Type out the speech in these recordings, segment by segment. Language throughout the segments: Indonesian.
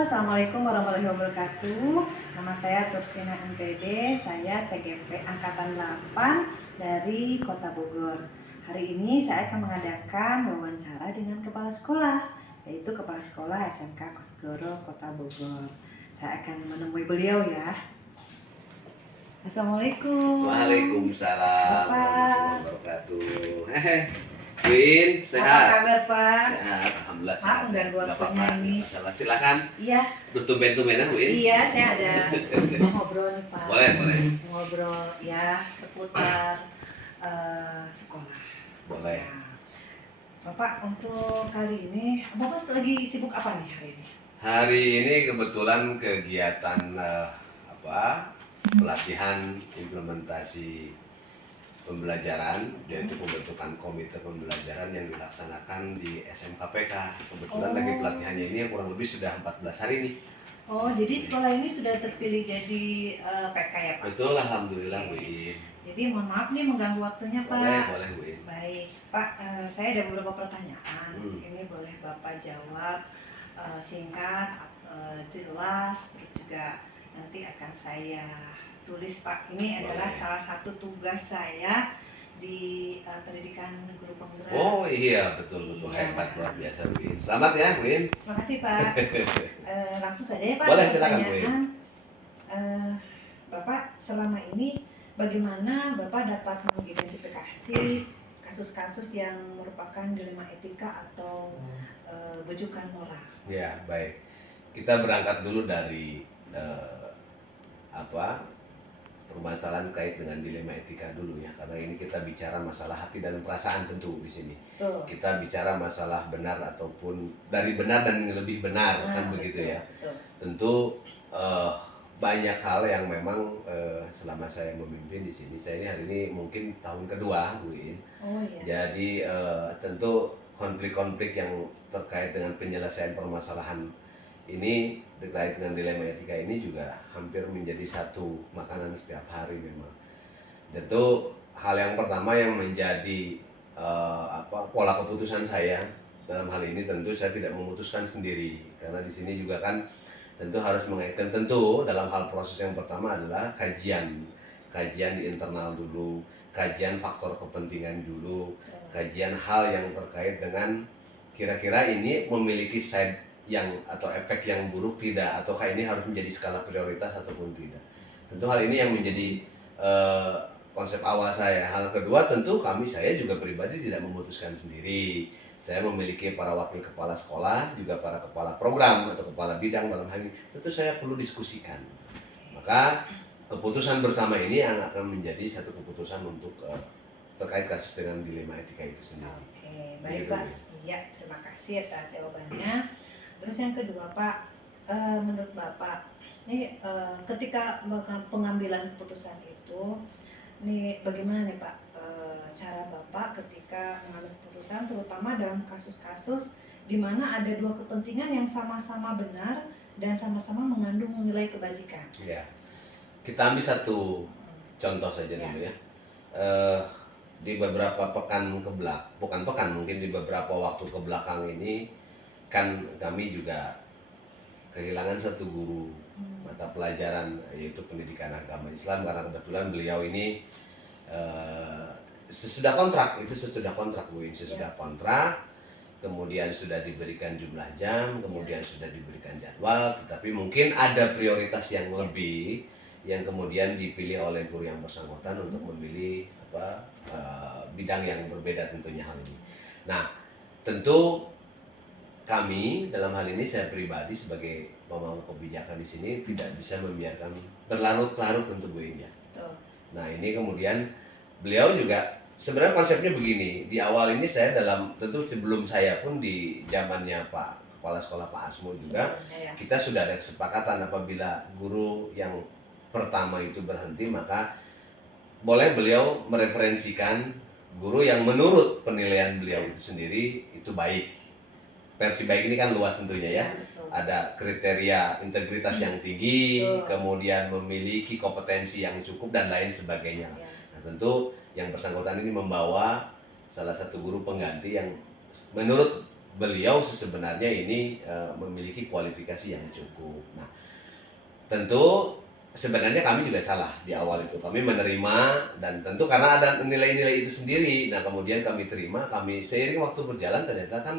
Assalamualaikum warahmatullahi wabarakatuh. Nama saya Tursina MPD, saya CGP Angkatan 8 dari Kota Bogor. Hari ini saya akan mengadakan wawancara dengan Kepala Sekolah, yaitu Kepala Sekolah SMK Kosgoro Kota Bogor. Saya akan menemui beliau ya. Assalamualaikum. Waalaikumsalam Bapak. warahmatullahi wabarakatuh. Win, Apa sehat? kabar Pak? Sehat, alhamdulillah Maaf sehat. mengganggu Nggak waktunya apa-apa, ini. nggak masalah. Silakan Iya. bertumben-tumbenan, Win. Iya, saya ada mau ngobrol nih Pak. Boleh. Ngobrol ya seputar sekolah. Boleh. Nah, Bapak untuk kali ini, Bapak lagi sibuk apa nih hari ini? Hari ini kebetulan kegiatan pelatihan implementasi pembelajaran, yaitu pembentukan komite pembelajaran yang dilaksanakan di SMKPK. Kebetulan lagi pelatihannya ini yang kurang lebih sudah 14 hari nih. Oh, jadi sekolah ini sudah terpilih jadi PK ya Pak? Betul, alhamdulillah, Win. Jadi mohon maaf nih mengganggu waktunya Pak. Boleh, Win. Baik, Pak, saya ada beberapa pertanyaan. Ini boleh Bapak jawab singkat, jelas, terus juga nanti akan saya tulis Pak. Ini adalah salah satu tugas saya di pendidikan guru penggerak. Oh iya, betul. Hebat, luar biasa, Win. Selamat ya, Win. Terima kasih Pak. Langsung saja ya Pak. Boleh, silakan, Win. Bapak selama ini bagaimana Bapak dapat mengidentifikasi kasus-kasus yang merupakan dilema etika atau bujukan moral? Ya, baik. Kita berangkat dulu dari permasalahan kait dengan dilema etika dulu ya, karena ini kita bicara masalah hati dan perasaan tentu di sini. Betul. Kita bicara masalah benar ataupun dari benar dan lebih benar, kan begitu ya. Betul. Tentu banyak hal yang memang selama saya memimpin di sini, saya ini hari ini mungkin tahun kedua, Bu In. Oh iya. Jadi tentu konflik-konflik yang terkait dengan penyelesaian permasalahan ini terkait dengan dilema etika ini juga hampir menjadi satu makanan setiap hari memang. Tentu hal yang pertama yang menjadi pola keputusan saya dalam hal ini, tentu saya tidak memutuskan sendiri, karena di sini juga kan tentu harus mengaitkan, tentu dalam hal proses yang pertama adalah kajian di internal dulu, kajian faktor kepentingan dulu, kajian hal yang terkait dengan kira-kira ini memiliki side yang atau efek yang buruk tidak, ataukah ini harus menjadi skala prioritas ataupun tidak. Tentu hal ini yang menjadi konsep awal saya. Hal kedua, tentu saya juga pribadi tidak memutuskan sendiri. Saya memiliki para wakil kepala sekolah, juga para kepala program atau kepala bidang dalam hal ini. Tentu saya perlu diskusikan. Maka keputusan bersama ini yang akan menjadi satu keputusan untuk terkait kasus dengan dilema etika itu sendiri. Oke, baik Pak. Iya, terima kasih atas jawabannya. Terus yang kedua Pak, menurut Bapak, ini ketika pengambilan keputusan itu, nih bagaimana nih Pak cara Bapak ketika mengambil keputusan, terutama dalam kasus-kasus di mana ada dua kepentingan yang sama-sama benar dan sama-sama mengandung nilai kebajikan? Ya, kita ambil satu contoh saja dulu ya. Di beberapa mungkin di beberapa waktu ke belakang ini kan kami juga kehilangan satu guru mata pelajaran, yaitu pendidikan agama Islam, karena kebetulan beliau ini sesudah kontrak Bu In, kontrak, kemudian sudah diberikan jumlah jam, kemudian sudah diberikan jadwal, tetapi mungkin ada prioritas yang lebih yang kemudian dipilih oleh guru yang bersangkutan untuk memilih bidang yang berbeda tentunya hal ini. Nah, tentu kami dalam hal ini, saya pribadi sebagai pemangku kebijakan di sini tidak bisa membiarkan berlarut-larut untuk Bu In ya. Nah, ini kemudian beliau juga sebenarnya konsepnya begini. Di awal ini saya tentu sebelum saya pun di zamannya Pak Kepala Sekolah Pak Asmo juga, kita sudah ada kesepakatan apabila guru yang pertama itu berhenti, maka boleh beliau mereferensikan guru yang menurut penilaian beliau itu sendiri itu baik. Versi baik ini kan luas tentunya ya. Ada kriteria integritas yang tinggi, kemudian memiliki kompetensi yang cukup dan lain sebagainya. Nah, tentu yang bersangkutan ini membawa salah satu guru pengganti yang menurut beliau sebenarnya ini memiliki kualifikasi yang cukup. Nah, tentu sebenarnya kami juga salah di awal itu. Kami menerima dan tentu karena ada nilai-nilai itu sendiri. Nah, kemudian kami terima, kami seiring waktu berjalan ternyata kan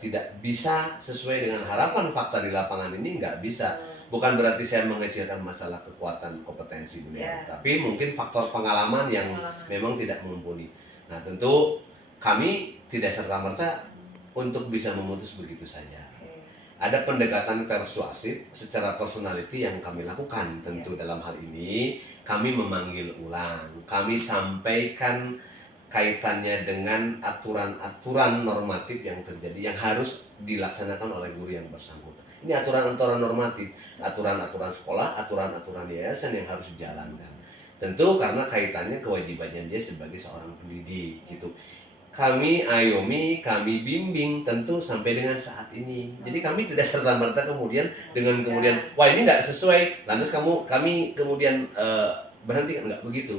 tidak bisa sesuai dengan harapan. Fakta di lapangan ini nggak bisa. Bukan berarti saya mengecilkan masalah kekuatan kompetensi beliau, tapi mungkin faktor pengalaman yang memang tidak mumpuni. Nah, tentu kami tidak serta-merta untuk bisa memutus begitu saja. Ada pendekatan persuasif secara personality yang kami lakukan. Tentu dalam hal ini kami memanggil ulang, kami sampaikan kaitannya dengan aturan-aturan normatif yang terjadi yang harus dilaksanakan oleh guru yang bersangkutan. Ini aturan-aturan normatif, aturan-aturan sekolah, aturan-aturan yayasan yang harus dijalankan. Tentu karena kaitannya kewajibannya dia sebagai seorang pendidik gitu. Kami ayomi, kami bimbing tentu sampai dengan saat ini. Jadi kami tidak serta-merta kemudian dengan kemudian wah ini nggak sesuai, lantas kami kemudian berhenti, nggak begitu.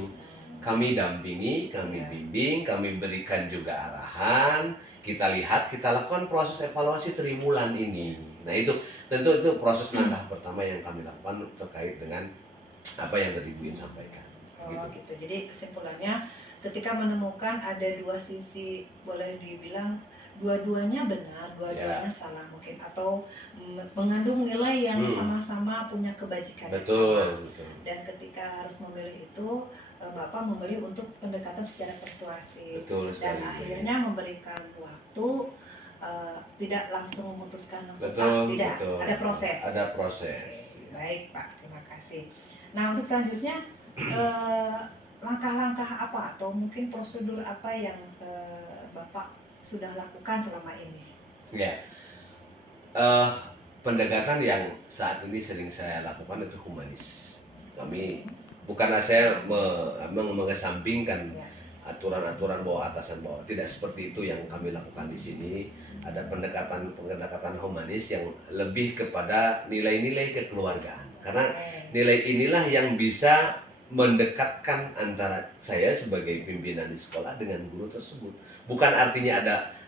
Kami dampingi, kami bimbing, kami berikan juga arahan, kita lihat, kita lakukan proses evaluasi triwulan ini. Nah itu tentu itu proses langkah pertama yang kami lakukan terkait dengan apa yang tadi Bu In sampaikan. Gitu. Jadi kesimpulannya ketika menemukan ada dua sisi, boleh dibilang dua-duanya benar, dua-duanya salah mungkin, atau mengandung nilai yang sama-sama punya kebajikan yang sama. Dan ketika harus memilih itu, Bapak memilih untuk pendekatan secara persuasif. Dan akhirnya memberikan waktu, tidak langsung memutuskan langsung, tidak, ada proses. Ada proses. Baik Pak, terima kasih. Nah untuk selanjutnya, langkah-langkah apa atau mungkin prosedur apa yang Bapak sudah lakukan selama ini? Ya, pendekatan yang saat ini sering saya lakukan itu humanis. Kami bukanlah saya mengesampingkan aturan-aturan bawah atasan bawah, tidak seperti itu yang kami lakukan di sini. Ada pendekatan humanis yang lebih kepada nilai-nilai kekeluargaan, karena nilai inilah yang bisa mendekatkan antara saya sebagai pimpinan di sekolah dengan guru tersebut. Bukan artinya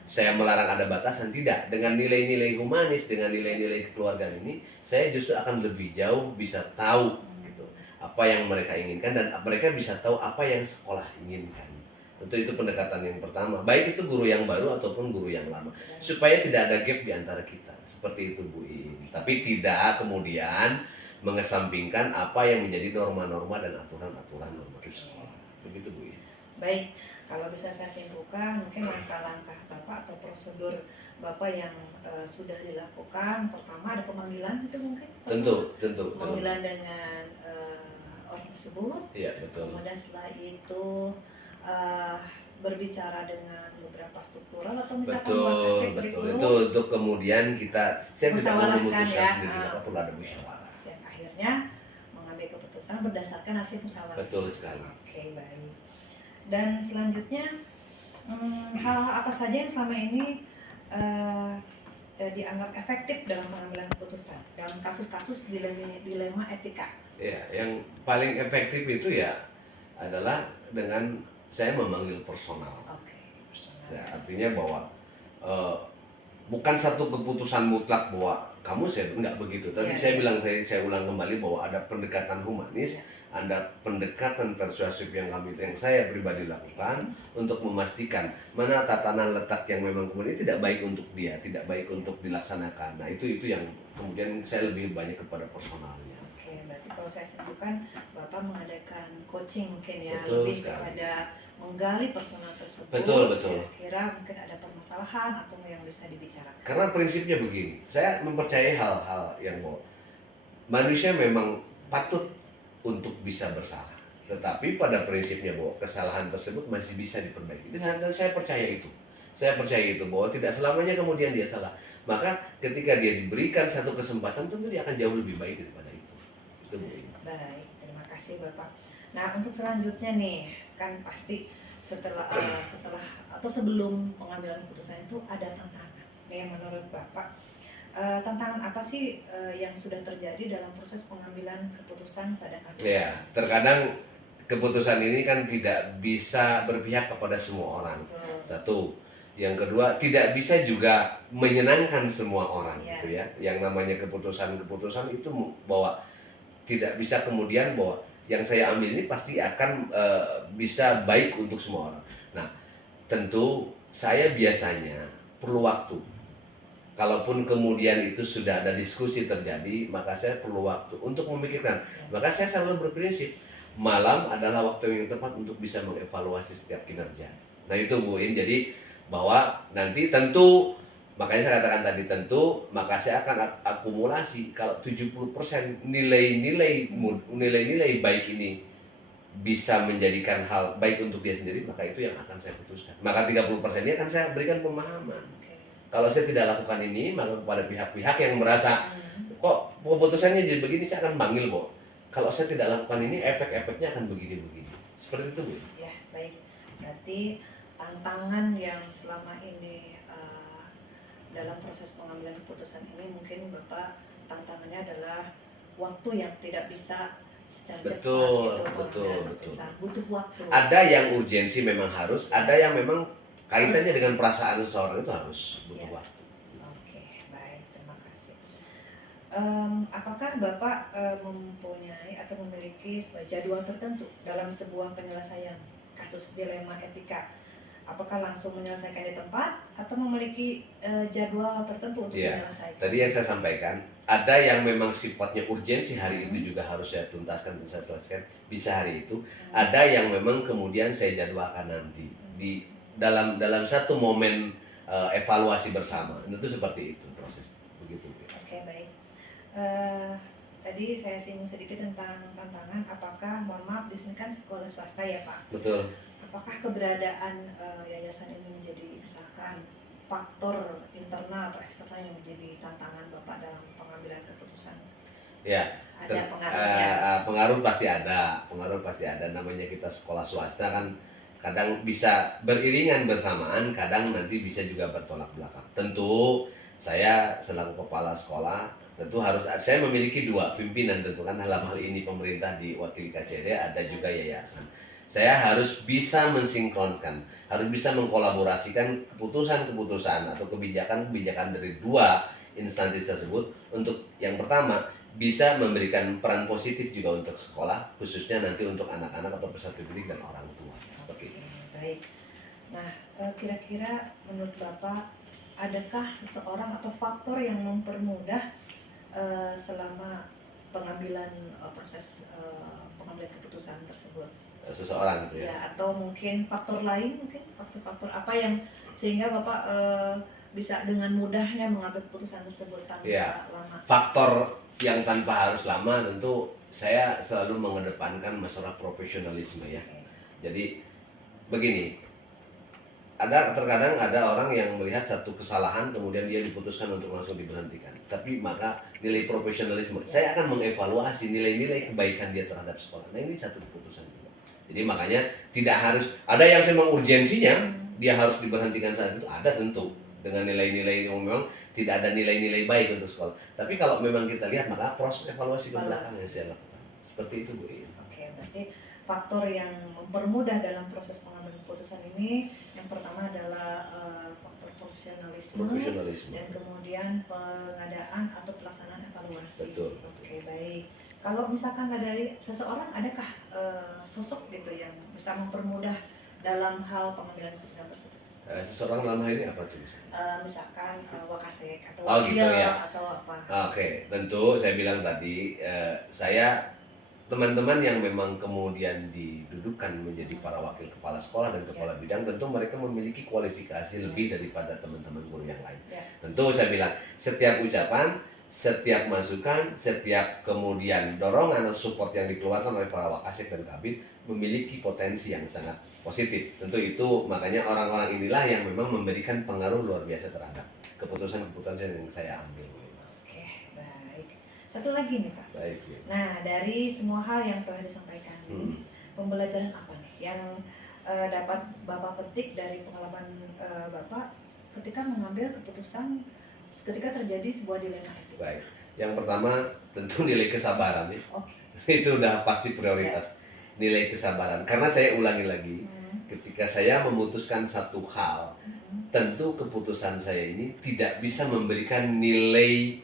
saya melarang ada batasan, tidak. Dengan nilai-nilai humanis, dengan nilai-nilai kekeluargaan ini, saya justru akan lebih jauh bisa tahu gitu, apa yang mereka inginkan dan mereka bisa tahu apa yang sekolah inginkan. Tentu itu pendekatan yang pertama, baik itu guru yang baru ataupun guru yang lama, supaya tidak ada gap di antara kita. Seperti itu Bu In. Tapi tidak kemudian mengesampingkan apa yang menjadi norma-norma dan aturan-aturan normatif sekolah. Begitu Bu In. Baik, kalau bisa saya simpulkan, mungkin langkah-langkah Bapak atau prosedur Bapak yang sudah dilakukan, pertama ada pemanggilan itu mungkin? Tentu. Pemanggilan dengan orang tersebut. Iya, betul. Kemudian setelah itu berbicara dengan beberapa struktural atau misalkan betul. Itu untuk kemudian saya tidak mau memutuskan sendiri, maka perlu ada musyawarah. Dan akhirnya mengambil keputusan berdasarkan hasil musyawarah. Betul sekali. Oke, baik. Dan selanjutnya hal apa saja yang selama ini dianggap efektif dalam pengambilan keputusan dalam kasus-kasus dilema etika? Ya, yang paling efektif itu ya adalah dengan saya memanggil personal. Personal. Ya, artinya bahwa bukan satu keputusan mutlak bahwa kamu enggak begitu. Tapi saya ulang kembali bahwa ada pendekatan humanis, ada pendekatan persuasif yang saya pribadi lakukan untuk memastikan mana tatanan letak yang memang kemudian tidak baik untuk dia, tidak baik untuk dilaksanakan. Nah itu yang kemudian saya lebih banyak kepada personalnya. Oke, berarti kalau saya simpulkan Bapak mengadakan coaching mungkin ya, betul lebih sekali. kepada menggali personal tersebut. Betul. Kira mungkin ada permasalahan atau yang bisa dibicarakan. Karena prinsipnya begini, saya mempercayai hal-hal yang bahwa manusia memang patut untuk bisa bersalah, tetapi pada prinsipnya bahwa kesalahan tersebut masih bisa diperbaiki. Dan saya percaya itu. Saya percaya itu bahwa tidak selamanya kemudian dia salah. Maka ketika dia diberikan satu kesempatan tentu dia akan jauh lebih baik daripada itu. Itu mungkin. Baik, terima kasih Bapak. Nah untuk selanjutnya nih, kan pasti setelah atau sebelum pengambilan keputusan itu ada tantangan. Nih menurut Bapak, tantangan apa sih yang sudah terjadi dalam proses pengambilan keputusan pada kasus? Ya, terkadang keputusan ini kan tidak bisa berpihak kepada semua orang. Betul. Satu, Yang kedua, tidak bisa juga menyenangkan semua orang Ya. gitu ya. Yang namanya keputusan-keputusan itu bahwa tidak bisa kemudian bahwa yang saya ambil ini pasti akan bisa baik untuk semua orang. Nah, tentu saya biasanya perlu waktu. Kalaupun kemudian itu sudah ada diskusi terjadi, maka saya perlu waktu untuk memikirkan. Maka saya selalu berprinsip, malam adalah waktu yang tepat untuk bisa mengevaluasi setiap kinerja. Nah itu Bu In, jadi bahwa nanti tentu, makanya saya katakan tadi tentu, maka saya akan akumulasi kalau 70% nilai-nilai baik ini bisa menjadikan hal baik untuk dia sendiri, maka itu yang akan saya putuskan. Maka 30%-nya akan saya berikan pemahaman. Kalau saya tidak lakukan ini, maka kepada pihak-pihak yang merasa kok keputusannya jadi begini, saya akan panggil kok. Kalau saya tidak lakukan ini, efek-efeknya akan begini-begini. Seperti itu, Bu. Ya, baik. Berarti tantangan yang selama ini dalam proses pengambilan keputusan ini mungkin Bapak tantangannya adalah waktu yang tidak bisa secara cepat gitu mengambil keputusan. Butuh waktu. Ada yang urgensi memang harus, ada yang memang kaitannya dengan perasaan seseorang itu harus butuh waktu. Oke, baik, terima kasih. Apakah Bapak mempunyai atau memiliki sebuah jadwal tertentu dalam sebuah penyelesaian kasus dilema etika? Apakah langsung menyelesaikan di tempat atau memiliki jadwal tertentu untuk menyelesaikan? Tadi yang saya sampaikan, ada yang memang sifatnya urgensi hari itu juga harus saya tuntaskan dan saya selesaikan bisa hari itu. Ada yang memang kemudian saya jadwalkan nanti di dalam satu momen evaluasi bersama. Itu seperti itu proses begitu. Oke, baik. Tadi saya singgung sedikit tentang tantangan. Apakah, mohon maaf, di sini kan sekolah swasta ya Pak? Betul. Apakah keberadaan yayasan ini menjadi misalkan faktor internal atau eksternal yang menjadi tantangan Bapak dalam pengambilan keputusan? Ya, ada pengaruhnya. Pengaruh pasti ada. Namanya kita sekolah swasta kan kadang bisa beriringan bersamaan, kadang nanti bisa juga bertolak belakang. Tentu saya selaku kepala sekolah tentu saya memiliki dua pimpinan, tentu kan dalam hal ini pemerintah diwakili KCD, ada juga yayasan. Saya harus bisa mensinkronkan, harus bisa mengkolaborasikan keputusan-keputusan atau kebijakan-kebijakan dari dua instansi tersebut untuk yang pertama bisa memberikan peran positif juga untuk sekolah, khususnya nanti untuk anak-anak atau peserta didik dan orang tua. Seperti itu. Baik. Nah, kira-kira menurut Bapak, adakah seseorang atau faktor yang mempermudah selama pengambilan proses pengambilan keputusan tersebut? Seseorang gitu ya? Ya, atau mungkin faktor lain, mungkin faktor-faktor apa yang sehingga Bapak bisa dengan mudahnya mengambil keputusan tersebut tanpa lama? Faktor yang tanpa harus lama tentu saya selalu mengedepankan masalah profesionalisme ya. Jadi begini, terkadang ada orang yang melihat satu kesalahan kemudian dia diputuskan untuk langsung diberhentikan. Tapi maka nilai profesionalisme, saya akan mengevaluasi nilai-nilai kebaikan dia terhadap sekolah. Nah ini satu keputusan juga. Jadi makanya tidak harus, ada yang memang urgensinya dia harus diberhentikan saat itu, ada tentu dengan nilai-nilai yang memang tidak ada nilai-nilai baik untuk sekolah. Tapi kalau memang kita lihat maka proses evaluasi ke belakang yang saya lakukan. Seperti itu Bu. Oke, berarti faktor yang mempermudah dalam proses pengambilan keputusan ini yang pertama adalah faktor profesionalisme dan kemudian pengadaan atau pelaksanaan evaluasi. Betul. Oke, baik. Kalau misalkan dari seseorang, adakah sosok gitu yang bisa mempermudah dalam hal pengambilan keputusan tersebut? Seseorang dalam hal ini apa tuh misalkan Wakasek atau gitu ya. atau apa? Oke, tentu saya bilang tadi teman-teman yang memang kemudian didudukkan menjadi para wakil kepala sekolah dan kepala bidang, tentu mereka memiliki kualifikasi lebih daripada teman-teman guru yang lain. Tentu saya bilang setiap ucapan, setiap masukan, setiap kemudian dorongan atau support yang dikeluarkan oleh para wakasek dan kabid memiliki potensi yang sangat positif. Tentu itu makanya orang-orang inilah yang memang memberikan pengaruh luar biasa terhadap keputusan-keputusan yang saya ambil. Oke, baik. Satu lagi nih Pak. Baik. Nah, dari semua hal yang telah disampaikan, pembelajaran apa nih yang dapat Bapak petik dari pengalaman Bapak ketika mengambil keputusan ketika terjadi sebuah dilema etik? Baik. Yang pertama tentu nilai kesabaran ya. Itu udah pasti prioritas. Nilai kesabaran. Karena saya ulangi lagi, ketika saya memutuskan satu hal, tentu keputusan saya ini tidak bisa memberikan nilai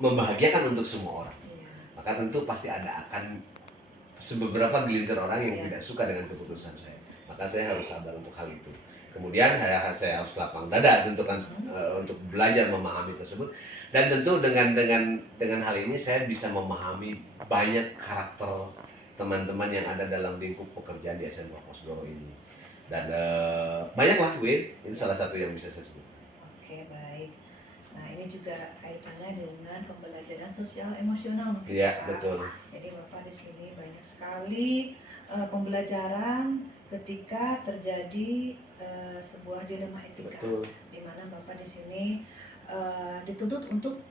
membahagiakan untuk semua orang. Iya. Maka tentu pasti akan beberapa gelintir orang yang Iya. tidak suka dengan keputusan saya. Maka saya harus sabar untuk hal itu. Kemudian saya harus lapang dada tentu kan untuk belajar memahami tersebut. Dan tentu dengan hal ini saya bisa memahami banyak karakter teman-teman yang ada dalam lingkup pekerjaan di SMK Kosgoro ini. Dan banyaklah Win, itu salah satu yang bisa saya sebut. Oke, baik. Nah, ini juga kaitannya dengan pembelajaran sosial emosional mungkin, Iya, Pak. betul. Jadi Bapak di sini banyak sekali pembelajaran ketika terjadi sebuah dilema etika, Betul. di mana Bapak di sini dituntut untuk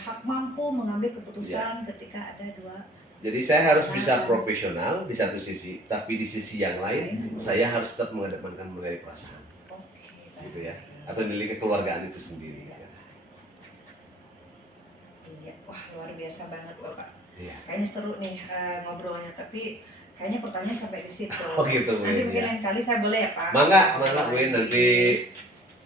hak mampu mengambil keputusan ketika ada dua. Jadi saya harus bisa profesional di satu sisi, tapi di sisi yang lain saya harus tetap mengedepankan nilai perasaan, Oke, baik. gitu ya, atau nilai kekeluargaan itu sendiri. Ya. Iya, wah luar biasa banget Bapak. Iya. Kayaknya seru nih ngobrolnya, tapi kayaknya pertanyaan sampai di situ. Oh gitu, Nanti Win, mungkin ya. lain kali saya boleh ya Pak? Mangga Ngobrol Win, lagi. nanti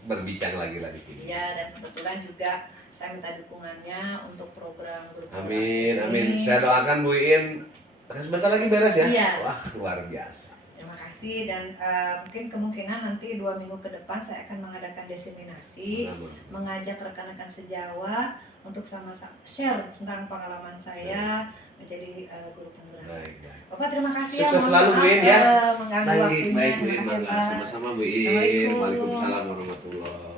berbincang lagi lah di sini. Ya, dan kebetulan juga saya minta dukungannya untuk program grup. Amin, ini. amin. Saya doakan Bu Iin sebentar lagi beres ya. Iya. Wah, luar biasa. Terima kasih, dan mungkin kemungkinan nanti 2 minggu ke depan saya akan mengadakan diseminasi, Amin. mengajak rekan-rekan sejawat untuk sama-sama share tentang pengalaman saya menjadi guru penggerak. Baik, baik. Bapak terima kasih Sukses mohon selalu, maaf, Bu Iin, ya. mengganggu Baik, waktunya. baik Bu Terima Iin, kasih, mangga. Pak. Sama-sama Bu Iin. Assalamualaikum. Waalaikumsalam warahmatullahi wabarakatuh.